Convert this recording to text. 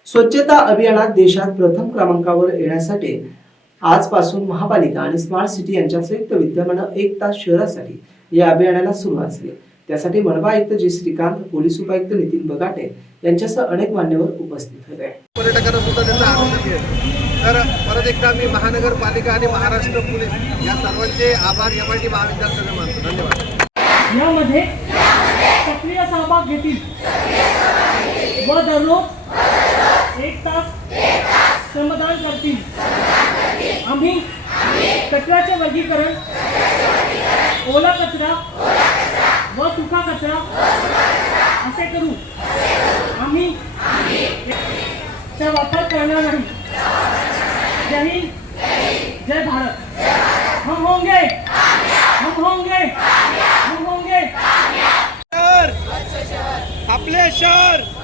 स्वच्छता अभियानात देशात प्रथम क्रमांकावर येण्यासाठी आजपासून महापालिका आणि स्मार्ट सिटी यांच्या संयुक्त विद्यमानं 1 तास शहरासाठी या अभियानाला सुरुवात झाली। त्यासाठी मनपा आयुक्त जी श्रीकांत, पोलीस उपायुक्त नितीन बगाटे यांच्यासह अनेक मान्यवर उपस्थित होते। पर्यटकांना सुद्धा त्याचा आनंद मिळेल। तर परत एकदा मी महानगरपालिका आणि महाराष्ट्र पोलीस या सर्वांचे आभार MIT महाविद्यालयाकडे मानतो। धन्यवाद। यामध्ये सक्रिय सहभाग घेतील व दररोज 1 तास श्रमदान करतील। आम्ही कचऱ्याचे वर्गीकरण, ओला कचरा व सुका कचरा असे करू। आम्ही चा वापर करणार नाही। जय हिंद, जय भारत। हम होंगे, हम होंगे, हम होंगे। आपले शहर